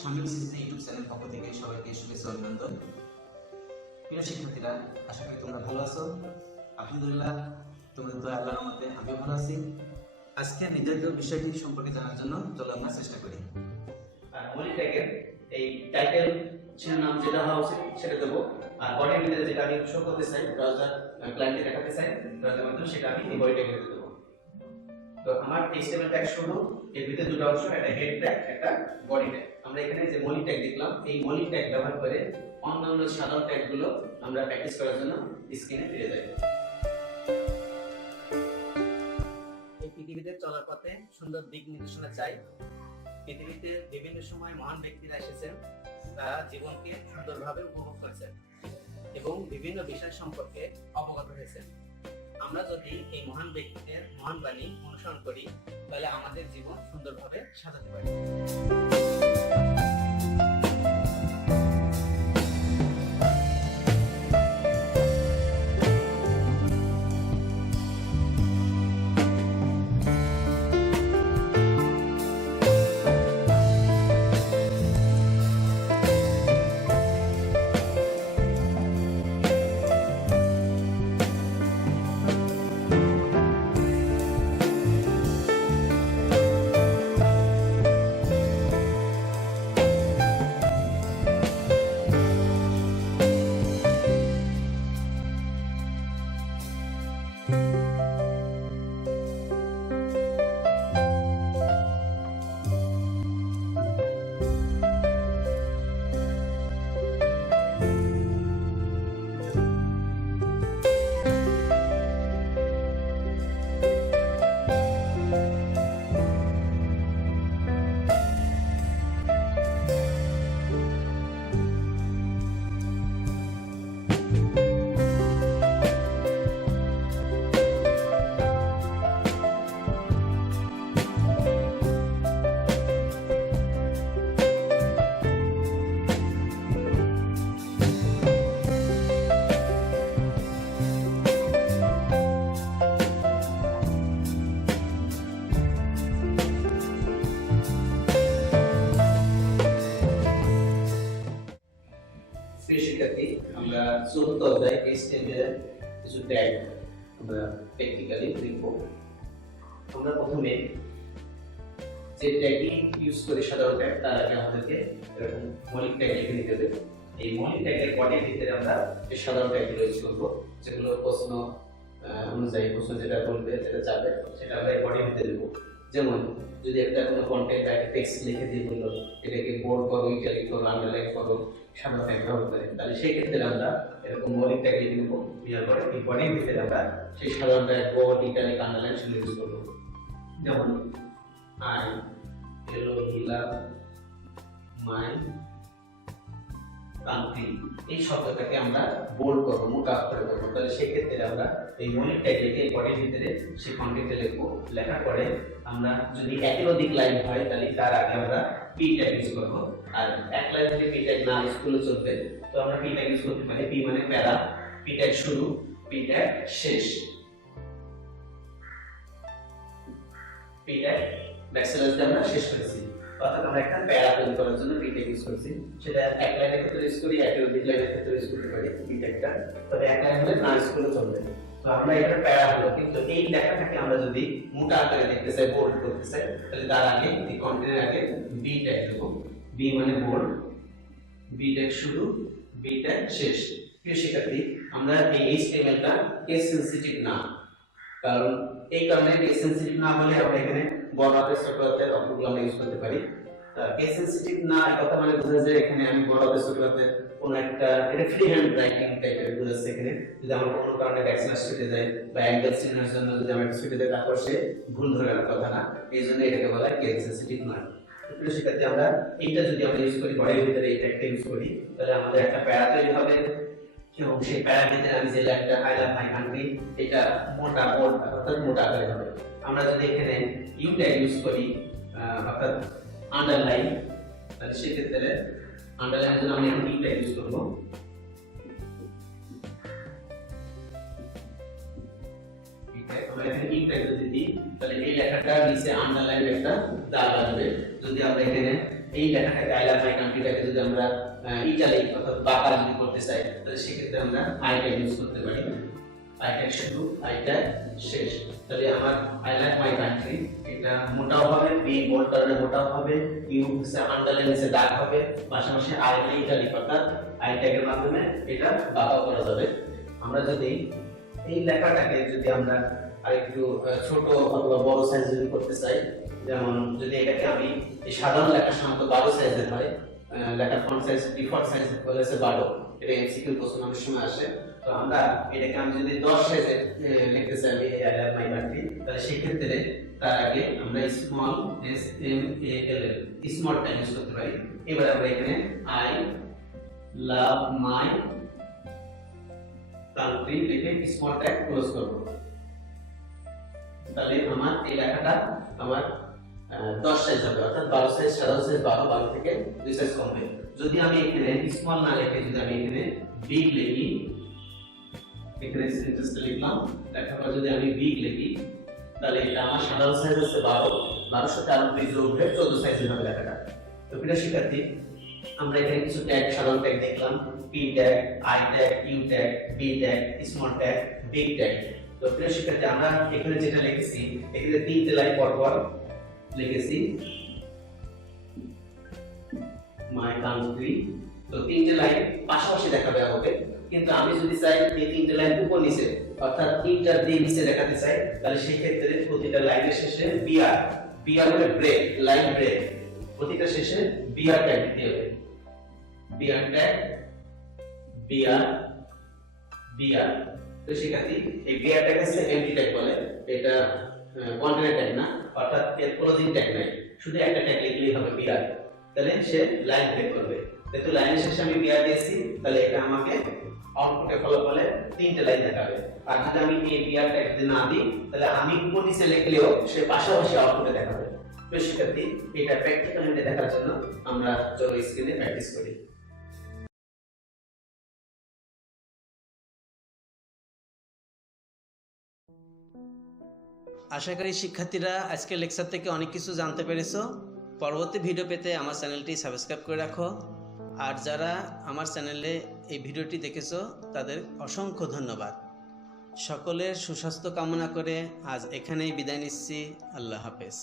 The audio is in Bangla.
শামিম সিসি ইউটিউব চ্যানেল পক্ষ থেকে সবাইকে শুভেচ্ছা অভিনন্দন। প্রিয় শিক্ষার্থীরা, আশা করি তোমরা ভালো আছো। আলহামদুলিল্লাহ, তোমাদের দয়া আল্লাহর রহমতে আমিও ভালো আছি। আজকে নির্ধারিত বিষয়টি সম্পর্কে জানার জন্য চলো আমরা চেষ্টা করি। মৌলিক ট্যাগের এই টাইটেল শিরোনাম যেটা হওয়া উচিত সেটা দেবো, আর বডির ভিতরে যেটা আমি শো করতে চাই, ব্রাউজার ক্লায়েন্টে দেখাতে চাই ব্রাউজার মাধ্যমে, সেটা আমি এই বডি ট্যাগে দেবো। তো আমার HTML ট্যাগ শুরু, এর ভিতরে দুটো অংশ, একটা হেড ট্যাগ, একটা বডি ট্যাগ। আমরা এখানে যে মৌলিক ট্যাগ দেখলাম, এই মৌলিক ট্যাগ ব্যবহার করে অন্যান্য সাধারণ ট্যাগগুলো আমরা প্র্যাকটিস করার জন্য স্ক্রিনে ফিরে যাই। এই পৃথিবীতে চলার পথে সুন্দর দিক নির্দেশনা চাই। পৃথিবীতে বিভিন্ন সময় মহান ব্যক্তিরা এসেছেন, তারা জীবনকে সুন্দরভাবে উপভোগ করেছেন এবং বিভিন্ন বিষয় সম্পর্কে অবগত হয়েছেন। আমরা যদি এই মহান ব্যক্তিদের মহান বাণী অনুসরণ করি, তাহলে আমাদের জীবন সুন্দরভাবে সাজাতে পারি। শিক্ষার্থী, আমরা চতুর্থ অধ্যায় HTML এর কিছু ট্যাগ আমরা প্র্যাকটিক্যালি দেখব। আমরা প্রথমে যে ট্যাগই ইউজ করি সাধারণ ট্যাগ, তার আগে আমাদেরকে এরকম মৌলিক ট্যাগ লিখে নিতে হবে। এই মৌলিক ট্যাগের বডির ভিতরে আমরা এই সাধারণ ট্যাগগুলো ইউজ করব, যেগুলো প্রশ্ন অনুযায়ী প্রশ্ন যেটা বলবে, যেটা চাবে, সেটা আমরা এই বডির ভিতরে দেবো। যেমন যদি একটা কোনো কন্টেন্ট বা একটা টেক্সট লিখে দিয়ে বললো এটাকে বোল্ড করো, ইটালিক করো, আন্ডারলাইন করো, সাদা ট্যাগ ব্যবহার করে, তাহলে সেই ক্ষেত্রে আমরা এরকম মৌলিক ট্যাগ লিখে নেবো। নেওয়ার পরে এই বডির ভিতরে আমরা সেই সাধারণ ট্যাগ, বোল্ড, ইটালিক, আন্ডারলাইন সেগুলো ইউজ করবো। যেমন আই এলো হিলা মাই কান্ট্রি, এই শব্দটাকে আমরা বোল্ড করবো, মোটা অক্ষরে করবো। তাহলে সেই ক্ষেত্রে আমরা এই মৌলিক ট্যাগ লিখে এই বডির ভিতরে সেই কন্টেন্টে লিখবো। লেখার পরে আমরা যদি একের অধিক লাইন হয়, তাহলে তার আগে আমরা পি ট্যাগ ইউজ করবো। আর এক লাইন যদি পি ট্যাগ না ইউজ করলে চলবে, তো আমরা পি ট্যাগ ইউজ করতে পারি। পি মানে প্যারা, পি ট্যাগ শুরু, পি ট্যাগ শেষ, পি ট্যাগ ব্যাকস্ল্যাশ দিয়ে আমরা শেষ করেছি। অর্থাৎ আমরা একটা প্যারা তৈরি করার জন্য পি ট্যাগ ইউজ করছি। সেটা এক লাইনের ক্ষেত্রে ইউজ করি, একের অধিক লাইনের ক্ষেত্রে ইউজ করতে পারি পি ট্যাগটা। তবে এক লাইন হলে না ইউজ করলে চলবে। তো আমরা এটা প্যারা হলো, কিন্তু এই লেখাটাকে আমরা যদি মোটা আকারে দেখতে চাই, বোল্ড করতে চাই, তাহলে তার আগে এই কন্টেন্টের আগে বি ট্যাগ দেব। বি মানে বোল্ড, বি ট্যাগ শুরু, বি ট্যাগ শেষ। প্রিয় শিক্ষার্থী, আমরা এই HTML টা কেস সেনসিটিভ না, কারণ এই কারণে কেস সেনসিটিভ না হলে আমরা এখানে বড় হাতের ছোট হাতের অক্ষরগুলো আমরা ইউজ করতে পারি। কেস সেনসিটিভ না এর কথা মানে বোঝা যায় এখানে আমি বড় হাতের ছোট হাতের কোন একটা, এটা ফ্রি হ্যান্ড রাইটিং টাইপের বোঝাচ্ছে। এখানে যদি আমরা কোনো কারণে ব্যাকস্ল্যাশ কেটে যায় বা অ্যাঙ্গেল চিহ্নের জন্য যদি আমরা কেটে দেয়, তারপর সে ভুল ধরে রাখার কথা না, এই জন্য এটাকে বলা হয় কেস সেনসিটিভ না। প্রিয় শিক্ষার্থী, আমরা এইটা যদি আমরা ইউজ করি, বডির ভিতরে এই ট্যাগটা ইউজ করি, তাহলে আমাদের একটা প্যারা তৈরি হবে এবং সেই প্যারার ভিতরে আমি যে একটা আই লাভ মাই কান্ট্রি, এটা মোটা বোল্ড অর্থাৎ মোটা আকারে হবে। আমরা যদি এখানে ইউ ট্যাগ ইউজ করি অর্থাৎ আন্ডারলাইন, তাহলে সেক্ষেত্রে আন্ডারলাইনের জন্য আমি এখানে ইউ ট্যাগ ইউজ করবো। আমরা এখানে ইউ ট্যাগ যদি দিই, তাহলে এই লেখাটা নিচে আন্ডারলাইন একটা দাগ আসবে। যদি আমরা এখানে এই লেখাটাকে আই লাভ মাই কান্ট্রিটাকে যদি আমরা ইটালিক অর্থাৎ বাঁকা যদি করতে চাই তাহলে সেক্ষেত্রে আমরা আই ট্যাগ ইউজ করতে পারি। আই ট্যাগ শুরু, আই ট্যাগ শেষ। তাহলে আমার আই লাভ মাই কান্ট্রি এটা মোটাও হবে, বি বোল্ড কারণে মোটাও হবে, ইউ হচ্ছে আন্ডারলাইন নিচে দাগ হবে, পাশাপাশি আই মানে ইটালিক অর্থাৎ আই ট্যাগের মাধ্যমে এটা বাঁকা করা যাবে। আমরা যদি এই লেখাটাকে যদি আমরা আরেকটু ছোট অথবা বড় সাইজ যদি করতে চাই, যেমন যদি এটাকে আমি এই সাধারণ লেখার সাধারণত 12 সাইজের হয়, লেখার ফন্ট সাইজ ডিফল্ট সাইজ বলেছে 12, এটা এমসিকিউ প্রশ্ন অনেক সময় আসে। তো আমরা এটাকে আমি যদি 10 সাইজে লিখতে চাই আমি আই লাভ মাই কান্ট্রি, তাহলে সেই ক্ষেত্রে তার আগে আমরা small S M A L small type use করতে পারি। এবার আমরা এখানে আই লাভ মাই কান্ট্রি লিখে স্মল ট্যাগ ক্লোজ করব। তাহলে আমার এই লেখাটা আমার 10 সাইজ হবে, অর্থাৎ 12 সাইজ, সাধারণ সাইজ 12 থেকে 2 সাইজ কমবে। যদি আমি এখানে স্মল না লিখে যদি আমি এখানে বিগ লিখি, এখানে সেন্টেন্সটা লিখলাম, লেখার পর যদি আমি বিগ লিখি তাহলে এটা আমার সাধারণ সাইজ হচ্ছে 12 সাথে আরো 2 যোগ হয়ে 14 সাইজের হবে লেখাটা। তো প্রিয় শিক্ষার্থী, আমরা এখানে কিছু ট্যাগ, সাধারণ ট্যাগ দেখলাম, P tag, I tag, U tag, B tag, small tag, big tag. তো প্রিয় শিক্ষার্থী, আমরা এখানে যেটা লিখেছি এখানে 3টে লাইন পর পর লিখেছি মাই কান্ট্রি। তো 3টে লাইন পাশাপাশি দেখাবে হবে, কিন্তু আমি যদি চাই এই 3টে লাইন উপর নিচে অর্থাৎ তিনটার দিয়ে নিচে দেখাতে চাই, তাহলে সেই ক্ষেত্রে প্রতিটা লাইনের শেষে বিআর, বিআর মানে ব্রেক, লাইন ব্রেক, প্রতিটা শেষে বিআর ট্যাগ দিতে হবে। BR tag, BR, BR. তো শিক্ষার্থী, এই বিআর ট্যাগ হচ্ছে এমটি ট্যাগ বলে, এটা কন্টেনার ট্যাগ না, অর্থাৎ এর ক্লোজিং ট্যাগ নাই, শুধু একটা ট্যাগ লিখলেই হবে বিআর, তাহলে সে লাইন ব্রেক করবে। যেহেতু লাইনের শেষে আমি বিআর দিয়েছি, তাহলে এটা আমাকে আউটপুটে ফলাফলে 3টে লাইন দেখাবে। আর যদি আমি এই বিআর ট্যাগ না দিই, তাহলে আমি উপর নিচে লিখলেও সে পাশাপাশি আউটপুটে দেখাবে। তো শিক্ষার্থী, এটা প্র্যাকটিক্যালি দেখার জন্য আমরা চলো স্ক্রিনে প্র্যাকটিস করি। আশা করি শিক্ষার্থীরা আজকের লেকচার থেকে অনেক কিছু জানতে পেরেছো। পরবর্তী ভিডিও পেতে আমার চ্যানেলটি সাবস্ক্রাইব করে রাখো। আর যারা আমার চ্যানেলে এই ভিডিওটি দেখেছো তাদের অসংখ্য ধন্যবাদ। সকলের সুস্বাস্থ্য কামনা করে আজ এখানেই বিদায় নিচ্ছি। আল্লাহ হাফেজ।